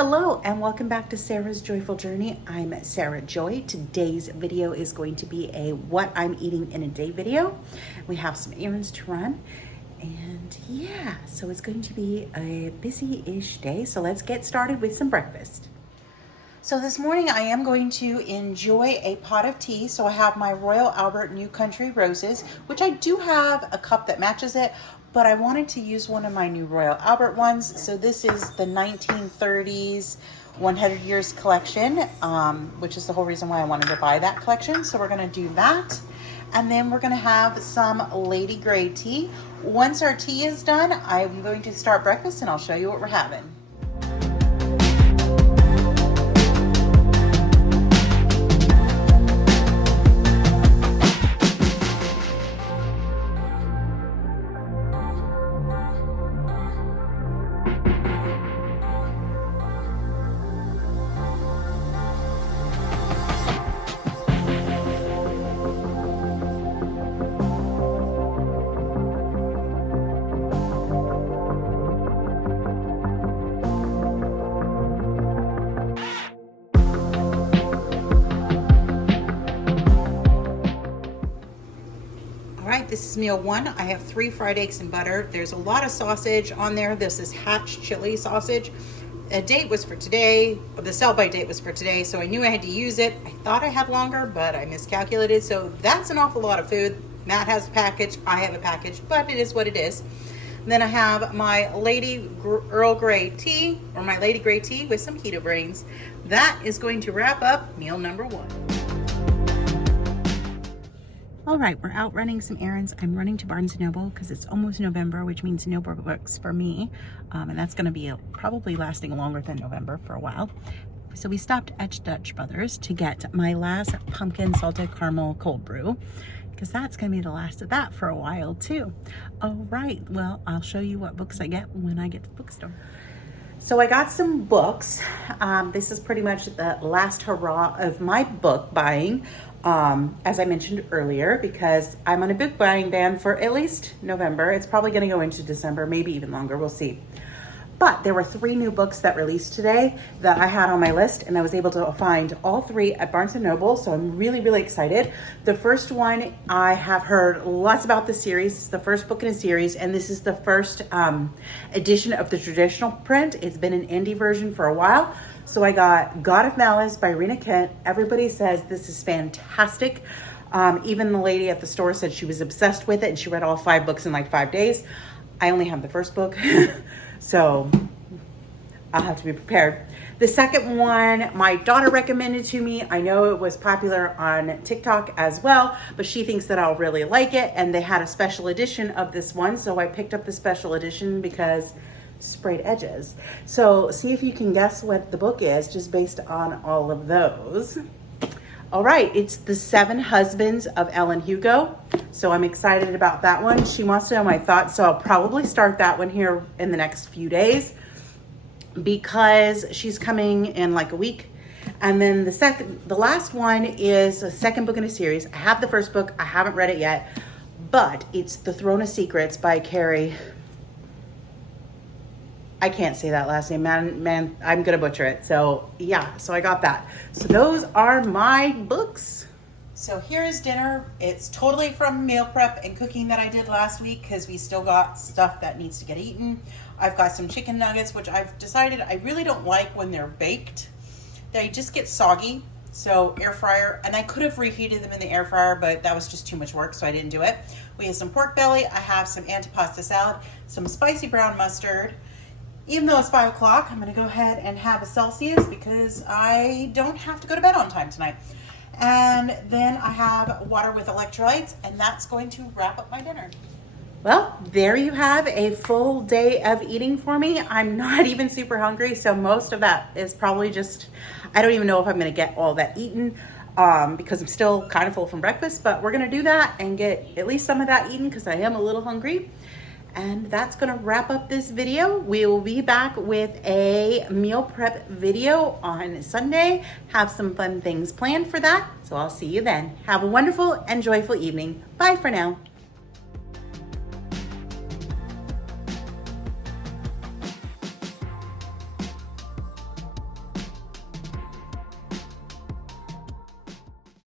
Hello and welcome back to Sarah's Joyful Journey. I'm Sarah Joy. Today's video is going to be a what I'm eating in a day video. We have some errands to run and yeah, so it's going to be a busy-ish day. So let's get started with some breakfast. So this morning I am going to enjoy a pot of tea. So I have my Royal Albert New Country Roses, which I do have a cup that matches it, but I wanted to use one of my new Royal Albert ones. So this is the 1930s 100 Years collection, which is the whole reason why I wanted to buy that collection. So we're gonna do that. And then we're gonna have some Lady Grey tea. Once our tea is done, I'm going to start breakfast and I'll show you what we're having. This is meal one. I have 3 fried eggs and butter. There's a lot of sausage on there. This is Hatch chili sausage. A date was for today. The sell-by date was for today, so I knew I had to use it. I thought I had longer, but I miscalculated. So that's an awful lot of food. Matt has a package. I have a package, but it is what it is. And then I have my Lady Earl Grey tea, or my Lady Grey tea with some keto brains. That is going to wrap up meal number one. All right, we're out running some errands. I'm running to Barnes & Noble because it's almost November, which means no more books for me. And that's gonna be probably lasting longer than November for a while. So we stopped at Dutch Brothers to get my last pumpkin salted caramel cold brew, because that's gonna be the last of that for a while too. All right, well, I'll show you what books I get when I get to the bookstore. So I got some books. This is pretty much the last hurrah of my book buying. As I mentioned earlier, because I'm on a book buying ban for at least November. It's probably going to go into December, maybe even longer. We'll see. But there were 3 new books that released today that I had on my list, and I was able to find all 3 at Barnes & Noble. So I'm really, really excited. The first one, I have heard lots about the series. It's the first book in a series, and this is the first edition of the traditional print. It's been an indie version for a while. So I got God of Malice by Rena Kent. Everybody says this is fantastic. Even the lady at the store said she was obsessed with it and she read all 5 books in like 5 days. I only have the first book, so I'll have to be prepared. The second one, my daughter recommended to me. I know it was popular on TikTok as well, but she thinks that I'll really like it. And they had a special edition of this one. So I picked up the special edition because sprayed edges. So see if you can guess what the book is just based on all of those. All right, it's The 7 Husbands of Ellen Hugo. So I'm excited about that one. She wants to know my thoughts, so I'll probably start that one here in the next few days because she's coming in like a week. And then the last one is a second book in a series. I have the first book, I haven't read it yet, but it's The Throne of Secrets by Carrie. I can't say that last name, man, I'm gonna butcher it. So yeah, so I got that. So those are my books. So here is dinner. It's totally from meal prep and cooking that I did last week because we still got stuff that needs to get eaten. I've got some chicken nuggets, which I've decided I really don't like when they're baked. They just get soggy. So air fryer, and I could have reheated them in the air fryer, but that was just too much work, so I didn't do it. We have some pork belly. I have some antipasta salad, some spicy brown mustard. Even though it's 5 o'clock, I'm gonna go ahead and have a Celsius because I don't have to go to bed on time tonight. And then I have water with electrolytes, and that's going to wrap up my dinner. Well, there you have a full day of eating for me. I'm not even super hungry, so most of that is probably just, I don't even know if I'm gonna get all that eaten because I'm still kind of full from breakfast, but we're gonna do that and get at least some of that eaten because I am a little hungry. And that's gonna wrap up this video. We will be back with a meal prep video on Sunday. Have some fun things planned for that. So I'll see you then. Have a wonderful and joyful evening. Bye for now.